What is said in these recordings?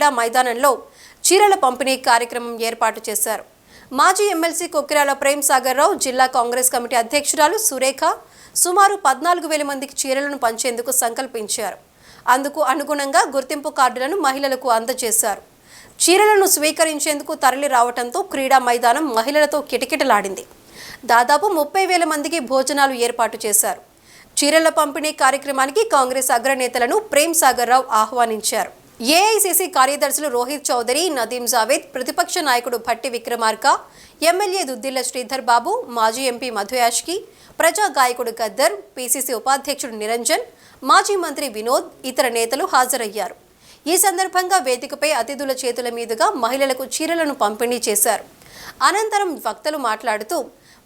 క్రీడా మైదానంలో చీరల పంపిణీ కార్యక్రమం ఏర్పాటు చేశారు. మాజీ ఎమ్మెల్సీ కొక్కిరాల ప్రేమ్ సాగర్ రావు జిల్లా కాంగ్రెస్ కమిటీ అధ్యక్షురాలు సురేఖ సుమారు పద్నాలుగు వేల మందికి చీరలను పంచేందుకు సంకల్పించారు. అందుకు అనుగుణంగా గుర్తింపు కార్డులను మహిళలకు అందజేశారు. చీరలను స్వీకరించేందుకు తరలి రావడంతో క్రీడా మైదానం మహిళలతో కిటకిటలాడింది. దాదాపు ముప్పై వేల మందికి భోజనాలు ఏర్పాటు చేశారు. చీరల పంపిణీ కార్యక్రమానికి కాంగ్రెస్ అగ్రనేతలను ప్రేమ్ సాగర్ రావు ఆహ్వానించారు. ఏఐసిసి కార్యదర్శులు రోహిత్ చౌదరి నదీం జావేద్ ప్రతిపక్ష నాయకుడు భట్టి విక్రమార్క ఎమ్మెల్యే దుద్దిల్ల శ్రీధర్ బాబు మాజీ ఎంపీ మధుయాష్కి ప్రజా గాయకుడు గద్దర్ పిసిసి ఉపాధ్యక్షుడు నిరంజన్ మాజీ మంత్రి వినోద్ ఇతర నేతలు హాజరయ్యారు. ఈ సందర్భంగా వేదికపై అతిథుల చేతుల మీదుగా మహిళలకు చీరలను పంపిణీ చేశారు. అనంతరం వక్తలు మాట్లాడుతూ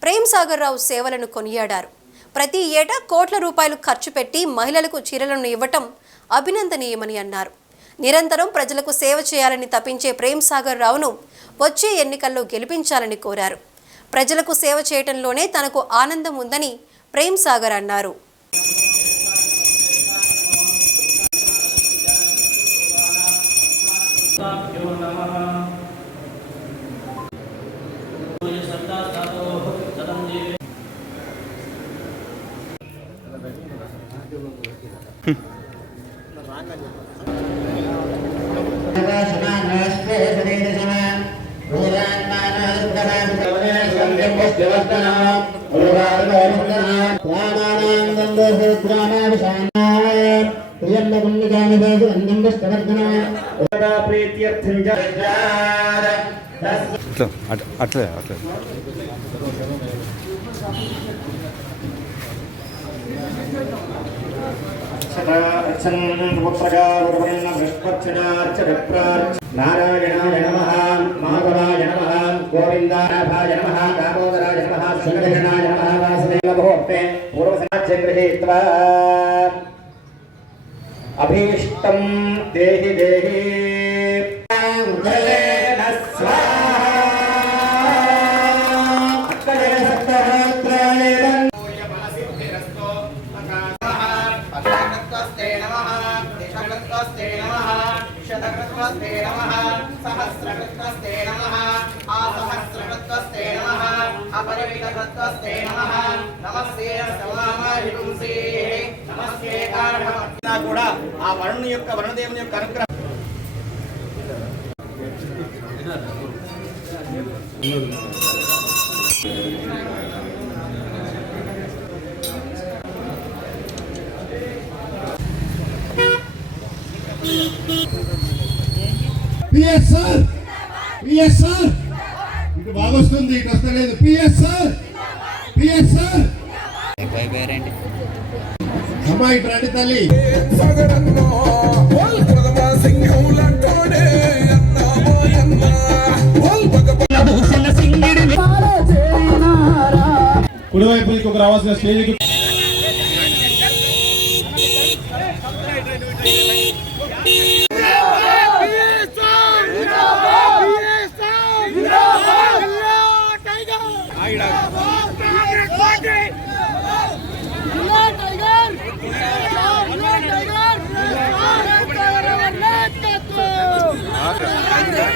ప్రేమ్ సాగర్ రావు సేవలను కొనియాడారు. ప్రతి ఏటా కోట్ల రూపాయలు ఖర్చు పెట్టి మహిళలకు చీరలను ఇవ్వటం అభినందనీయమని అన్నారు. నిరంతరం ప్రజలకు సేవ చేయాలని తప్పించే ప్రేమ్ సాగర్ రావును వచ్చే ఎన్నికల్లో గెలిపించాలని కోరారు. ప్రజలకు సేవ చేయటంలోనే తనకు ఆనందం ఉందని ప్రేమ్ సాగర్ అన్నారు. అట్లా అట్లే. అట్లే నారాయణాయ నమ మాధవాయ నమ గోవిందాయ నమ పూర్వసమాచ్య గృహీత్వా అభీష్టం దేహి దేహి. ఉదలేన స్వాహా అక్కడే సప్తహోత్రాయేన శతకృత్వస్తే నమః శతకృత్వస్తే నమః శతకృత్వస్తే నమః సహస్రకృత్వస్తే నమః ఆసహస్రకృత్వస్తే నమః అపరిమితకృత్వస్తే నమః నమస్తే సమామహిపుంసే నమస్తే కారణమర్చన కూడా ఆ వరుణుని యొక్క వరుణదేవుని యొక్క అనుగ్రహం. పిఎస్ఆర్ పిఎస్ఆర్ ఇటు బాగా వస్తుంది ఇటు వస్తలేదు. పిఎస్ఆర్ పిఎస్ఆర్ అమ్మా ఇటు రండి తల్లి. కుడివైపు ఇంకొక రావాల్సిన స్టేజ్కి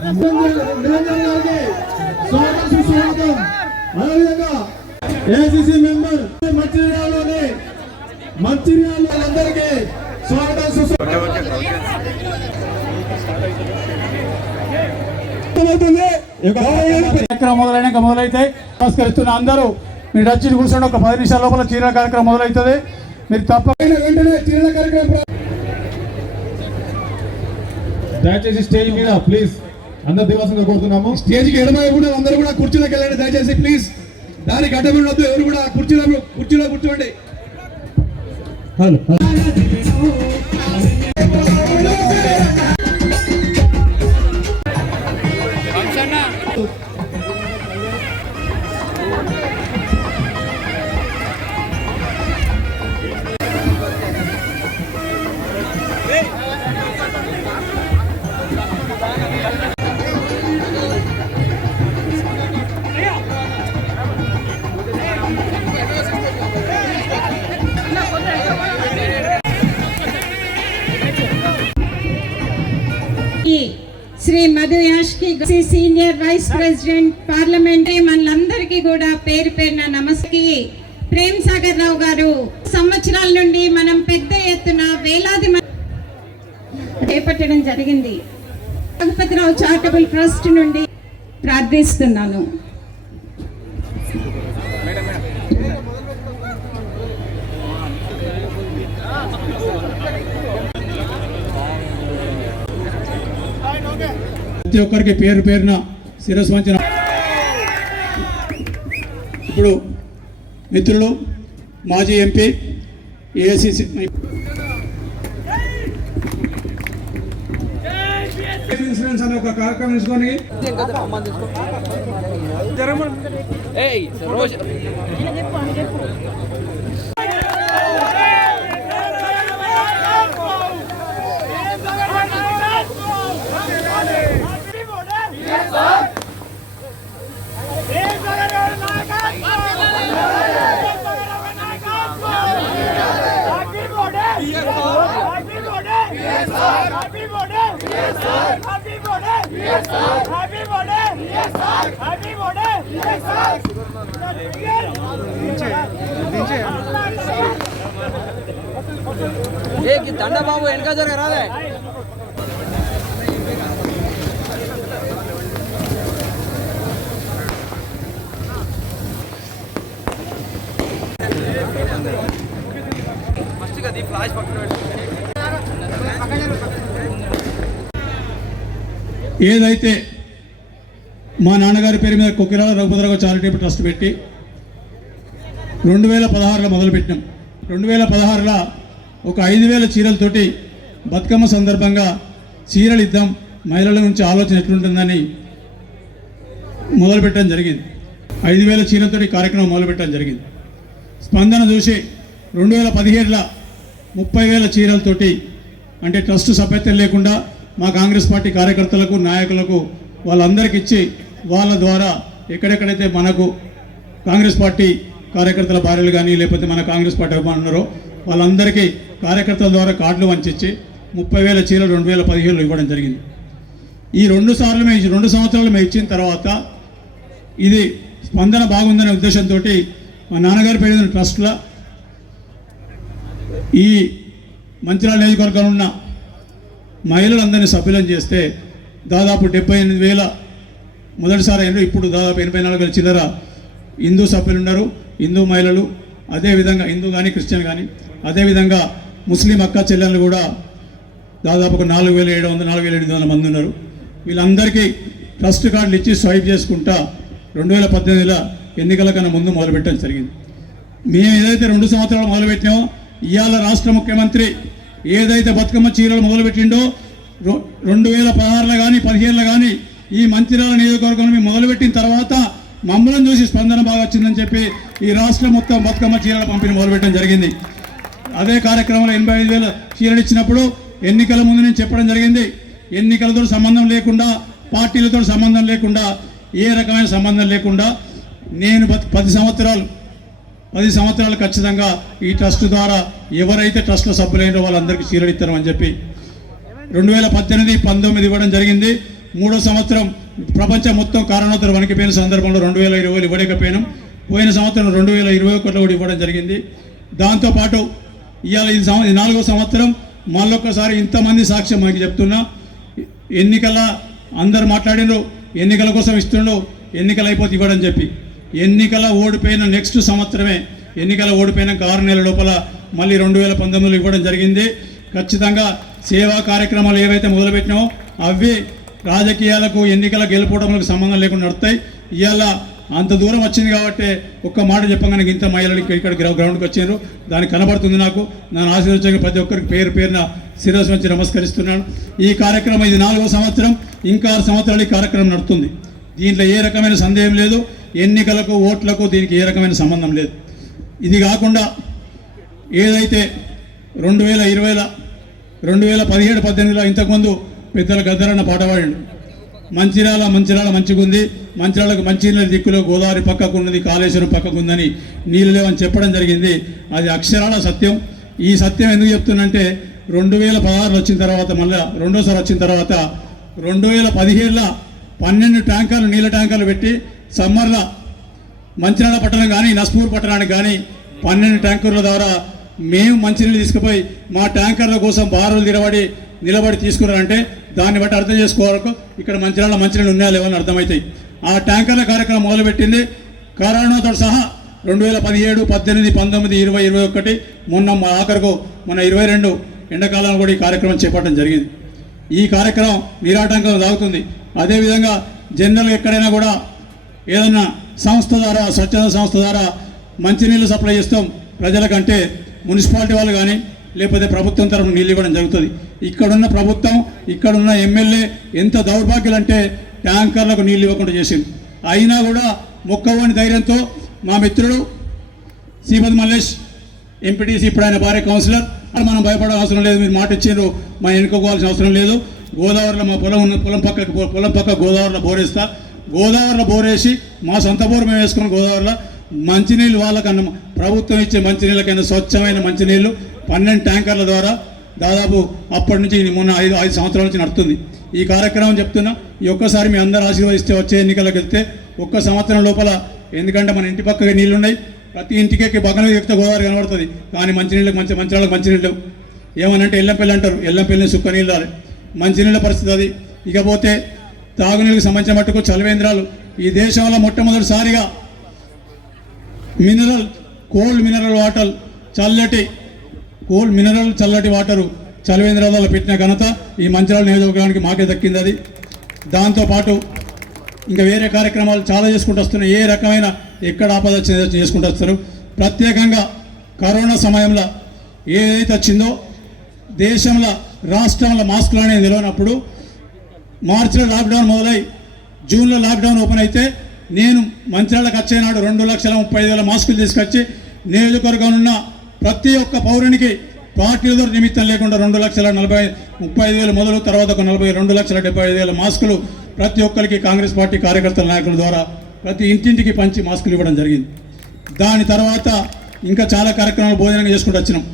నిరంజన్ గారికి స్వాగతం సుస్వాగతం అదేవిధంగా ఏసీసీ మెంబర్ మంచిర్యాలలోని మంచిర్యాల స్వాగతం కార్యక్రమం మొదలైనాక మొదలైతాయి నమస్కరిస్తున్న అందరూ మీరు వచ్చి కూర్చొని ఒక పది నిమిషాల లోపల చీరల కార్యక్రమం మొదలవుతుంది మీరు తప్ప వెంటనే చీరల కార్యక్రమం దయచేసి స్టేజ్ మీద ప్లీజ్. అందరు దివాసంగా కోరుతున్నాము. స్టేజ్కి కి కూడా అందరూ కూడా కుర్చీలోకి వెళ్ళండి. దయచేసి ప్లీజ్. దానికి అడ్డం ఎవరు కూడా కుర్చీలో కుర్చీలో కూర్చోండి. Hello. Senior vice president parliament మనందరికీ కూడా పేరు పేరున నమస్కి ప్రేమ్ సాగర్ రావు గారు సంవత్సరాల నుండి మనం పెద్ద ఎత్తున వేలాది చేపట్టడం జరిగింది. రఘుపతిరావు చారిటబుల్ ట్రస్ట్ నుండి ప్రార్థిస్తున్నాను. ప్రతి ఒక్కరికి పేరు పేరున శిరస్సు వంచిన ఇప్పుడు మిత్రులు మాజీ ఎంపీ ఏసీసీ ఇన్సూరెన్స్ అనే ఒక కార్యక్రమం తీసుకొని దండ బాబు వెనక జరగ రాదే ఫ్లాష్ పక్కన ఏదైతే మా నాన్నగారి పేరు మీద కొక్కిరాల రఘుపతిరావు చారిటబుల్ ట్రస్ట్ పెట్టి రెండు వేల పదహారులో మొదలుపెట్టినాం. రెండు వేల పదహారులో ఒక ఐదు వేల చీరలతోటి బతుకమ్మ సందర్భంగా చీరలు ఇద్దాం. మహిళల నుంచి ఆలోచన ఎట్లుంటుందని మొదలుపెట్టడం జరిగింది. ఐదు వేల చీరలతోటి కార్యక్రమం మొదలుపెట్టడం జరిగింది. స్పందన చూసి రెండు వేల పదిహేడులో ముప్పై వేల చీరలతోటి అంటే ట్రస్ట్ సభ్యత్వం లేకుండా మా కాంగ్రెస్ పార్టీ కార్యకర్తలకు నాయకులకు వాళ్ళందరికీ ఇచ్చి వాళ్ళ ద్వారా ఎక్కడెక్కడైతే మనకు కాంగ్రెస్ పార్టీ కార్యకర్తల భార్యలు కానీ లేకపోతే మన కాంగ్రెస్ పార్టీ అభిమానులు ఉన్నారో వాళ్ళందరికీ కార్యకర్తల ద్వారా కార్డులు వంచిచ్చి ముప్పై వేల చీరలు రెండు వేల పదిహేనులో ఇవ్వడం జరిగింది. ఈ రెండు సార్లు మేము రెండు సంవత్సరాలు మేము ఇచ్చిన తర్వాత ఇది స్పందన బాగుందనే ఉద్దేశంతో మా నాన్నగారు పెరిగిన ట్రస్ట్ల ట్రస్ట్లో ఈ మంచిర్యాల నియోజకవర్గంలో ఉన్న మహిళలందరినీ సభ్యులం చేస్తే దాదాపు డెబ్బై ఎనిమిది వేల మొదటిసారి అయినా ఇప్పుడు దాదాపు ఎనభై నాలుగు వేల చిల్లర హిందూ సభ్యులు ఉన్నారు. హిందూ మహిళలు అదేవిధంగా హిందూ కానీ క్రిస్టియన్ కానీ అదేవిధంగా ముస్లిం అక్క చెల్లెలు కూడా దాదాపు ఒక నాలుగు వేల ఏడు వందల నాలుగు వేల ఎనిమిది వందల మంది ఉన్నారు. వీళ్ళందరికీ ట్రస్ట్ కార్డులు ఇచ్చి స్వైప్ చేసుకుంటా రెండు వేల పద్దెనిమిదిలో ఎన్నికల కన్నా ముందు మొదలుపెట్టడం జరిగింది. మేము ఏదైతే రెండు సంవత్సరాలు మొదలుపెట్టినామో ఇవాళ రాష్ట్ర ముఖ్యమంత్రి ఏదైతే బతుకమ్మ చీరలు మొదలుపెట్టిండో రొ- రెండు వేల పదహారులో కానీ పదిహేనులో కానీ ఈ మంత్రిరాల నియోజకవర్గంలో మేము మొదలుపెట్టిన తర్వాత మమ్మల్ని చూసి స్పందన బాగా వచ్చిందని చెప్పి ఈ రాష్ట్రం మొత్తం బతుకమ్మ చీరల పంపిణీ మొదలుపెట్టడం జరిగింది. అదే కార్యక్రమంలో ఎనభై ఐదు వేల చీరలు ఇచ్చినప్పుడు ఎన్నికల ముందు నేను చెప్పడం జరిగింది. ఎన్నికలతో సంబంధం లేకుండా పార్టీలతో సంబంధం లేకుండా ఏ రకమైన సంబంధం లేకుండా నేను ప- పది సంవత్సరాలు పది సంవత్సరాలు ఖచ్చితంగా ఈ ట్రస్ట్ ద్వారా ఎవరైతే ట్రస్ట్లో సభ్యులైనో వాళ్ళందరికీ చీరలు ఇస్తామని చెప్పి రెండు వేల పద్దెనిమిది పంతొమ్మిది ఇవ్వడం జరిగింది. మూడో సంవత్సరం ప్రపంచం మొత్తం కారణోత్తరం వణికిపోయిన సందర్భంలో రెండు వేల ఇరవైలు ఇవ్వలేకపోయినాం. పోయిన సంవత్సరం రెండు వేల ఇరవై ఒకటిలో కూడా ఇవ్వడం జరిగింది. దాంతోపాటు ఇవాళ ఇది సంవ- నాలుగో సంవత్సరం మళ్ళొక్కసారి ఇంతమంది సాక్ష్యం మనకి చెప్తున్నా. ఎన్నికల అందరు మాట్లాడినరు ఎన్నికల కోసం ఇస్తుండ్రు ఎన్నికలు అయిపోతే ఇవ్వడం చెప్పి. ఎన్నికల ఓడిపోయిన నెక్స్ట్ సంవత్సరమే ఎన్నికల ఓడిపోయిన ఆరు నెలల లోపల మళ్ళీ రెండు వేల పంతొమ్మిదిలో ఇవ్వడం జరిగింది. ఖచ్చితంగా సేవా కార్యక్రమాలు ఏవైతే మొదలుపెట్టినామో అవి రాజకీయాలకు ఎన్నికల గెలుపోవడానికి సంబంధం లేకుండా నడుస్తాయి. ఇవాళ అంత దూరం వచ్చింది కాబట్టి ఒక్క మాట చెప్పగానే ఇంత మహిళలు ఇక్కడ గ్రౌండ్కి వచ్చారు దానికి కనబడుతుంది నాకు. నన్ను ఆశీర్వదించిన ప్రతి ఒక్కరికి పేరు పేరున శిరస్సు వచ్చి నమస్కరిస్తున్నాను. ఈ కార్యక్రమం ఇది నాలుగో సంవత్సరం. ఇంకా ఆరు సంవత్సరాలు ఈ కార్యక్రమం నడుస్తుంది. దీంట్లో ఏ రకమైన సందేహం లేదు. ఎన్నికలకు ఓట్లకు దీనికి ఏ రకమైన సంబంధం లేదు. ఇది కాకుండా ఏదైతే రెండు వేల ఇరవైల రెండు వేల పదిహేడు పద్దెనిమిదిలో ఇంతకుముందు పెద్దల గద్దరన్న పాట పాడిండు. మంచిర్యాల మంచిరాల మంచిగుంది. మంచిర్యాలకు మంచినీళ్ళ దిక్కులో గోదావరి పక్కకు ఉన్నది కాళేశ్వరం పక్కకు ఉందని నీళ్ళు లేవని చెప్పడం జరిగింది. అది అక్షరాల సత్యం. ఈ సత్యం ఎందుకు చెప్తున్నంటే రెండు వేల పదహారులో వచ్చిన తర్వాత మళ్ళీ రెండోసారి వచ్చిన తర్వాత రెండు వేల పదిహేడులో పన్నెండు ట్యాంకర్లు నీళ్ళ ట్యాంకర్లు పెట్టి సమ్మర్లో మంచిర్యాల పట్టణం కానీ నస్పూర్ పట్టణానికి కానీ పన్నెండు ట్యాంకర్ల ద్వారా మేము మంచినీళ్ళు తీసుకుపోయి మా ట్యాంకర్ల కోసం బారులు నిలబడి నిలబడి తీసుకున్నారంటే దాన్ని బట్టి అర్థం చేసుకోవాలి ఇక్కడ మంచిర్యాల మంచినీళ్ళు ఉన్నాయా లేవని అర్థమవుతాయి. ఆ ట్యాంకర్ల కార్యక్రమం మొదలుపెట్టింది. కరోనాతో సహా రెండు వేల పదిహేడు పద్దెనిమిది పంతొమ్మిది ఇరవై ఇరవై ఒకటి మొన్న మా ఆఖరకు మన ఇరవై రెండు ఎండాకాలంలో కూడా ఈ కార్యక్రమం చేపట్టడం జరిగింది. ఈ కార్యక్రమం నిరాటంకం సాగుతుంది. అదేవిధంగా జనరల్ ఎక్కడైనా కూడా ఏదన్నా సంస్థ ద్వారా స్వచ్ఛంద సంస్థ ద్వారా మంచినీళ్ళు సప్లై చేస్తాం. ప్రజలకంటే మున్సిపాలిటీ వాళ్ళు కానీ లేకపోతే ప్రభుత్వం తరఫున నీళ్ళు ఇవ్వడం జరుగుతుంది. ఇక్కడున్న ప్రభుత్వం ఇక్కడున్న ఎమ్మెల్యే ఎంత దౌర్భాగ్యులు అంటే ట్యాంకర్లకు నీళ్ళు ఇవ్వకుండా చేసింది అయినా కూడా మొక్కవని ధైర్యంతో మా మిత్రుడు శ్రీపతి మల్లేష్ ఎంపీటీసీ ఇప్పుడు ఆయన భార్య కౌన్సిలర్. మనం భయపడే అవసరం లేదు మీరు మాట ఇచ్చారు మా ఎన్నుకోవాల్సిన అవసరం లేదు. గోదావరిలో మా పొలం ఉన్న పొలం పక్కకు పొలం పక్క గోదావరిలో బోరేస్తా. గోదావరిలో బోరేసి మా సొంత బోరు మేము వేసుకున్న గోదావరిలో. మంచినీళ్ళు వాళ్ళకన్నా ప్రభుత్వం ఇచ్చే మంచినీళ్ళకైనా స్వచ్ఛమైన మంచినీళ్ళు పన్నెండు ట్యాంకర్ల ద్వారా దాదాపు అప్పటి నుంచి మొన్న ఐదు ఐదు సంవత్సరాల నుంచి నడుస్తుంది. ఈ కార్యక్రమం చెప్తున్నా ఈ ఒక్కసారి మీ అందరూ ఆశీర్వదిస్తే వచ్చే ఎన్నికలకు వెళ్తే ఒక్క సంవత్సరం లోపల ఎందుకంటే మన ఇంటి పక్కకి నీళ్ళు ఉన్నాయి ప్రతి ఇంటికి పక్కన ఎక్కితే గోదావరి కనబడుతుంది. కానీ మంచినీళ్ళకి మంచి మంచినీళ్ళకి మంచినీళ్ళు. ఏమనంటే ఎల్లంపల్లి అంటారు ఎల్లంపల్లిని సుక్క నీళ్ళు మంచినీళ్ళ పరిస్థితి అది. ఇకపోతే తాగునీళ్ళకి సంబంధించిన మట్టుకు చలవేంద్రాలు. ఈ దేశంలో మొట్టమొదటిసారిగా మినరల్ కోల్డ్ మినరల్ వాటర్ చల్లటి కోల్డ్ మినరల్ చల్లటి వాటరు చలవేంద్రాలలో పెట్టిన ఘనత ఈ మంచిరాల నియోజకవర్గానికి మాకే దక్కింది అది. దాంతోపాటు ఇంకా వేరే కార్యక్రమాలు చాలా చేసుకుంటూ వస్తున్నాయి ఏ రకమైన ఎక్కడ ఆపద చేసుకుంటూ వస్తారు. ప్రత్యేకంగా కరోనా సమయంలో ఏదైతే వచ్చిందో దేశంలో రాష్ట్రంలో మాస్కులు అనేది నిలవనప్పుడు మార్చిలో లాక్డౌన్ మొదలై జూన్లో లాక్డౌన్ ఓపెన్ అయితే నేను మంచిర్యాలకు వచ్చేనాడు రెండు లక్షల ముప్పై ఐదు వేల మాస్కులు తీసుకొచ్చి నియోజకవర్గం ఉన్న ప్రతి ఒక్క పౌరునికి పార్టీలతో నిమిత్తం లేకుండా రెండు లక్షల నలభై ముప్పై ఐదు వేల మొదలు తర్వాత ఒక నలభై రెండు లక్షల డెబ్బై ఐదు వేల మాస్కులు ప్రతి ఒక్కరికి కాంగ్రెస్ పార్టీ కార్యకర్తల నాయకుల ద్వారా ప్రతి ఇంటింటికి పంచి మాస్కులు ఇవ్వడం జరిగింది. దాని తర్వాత ఇంకా చాలా కార్యక్రమాలు భోజనంగా చేసుకుంటూ వచ్చినాం.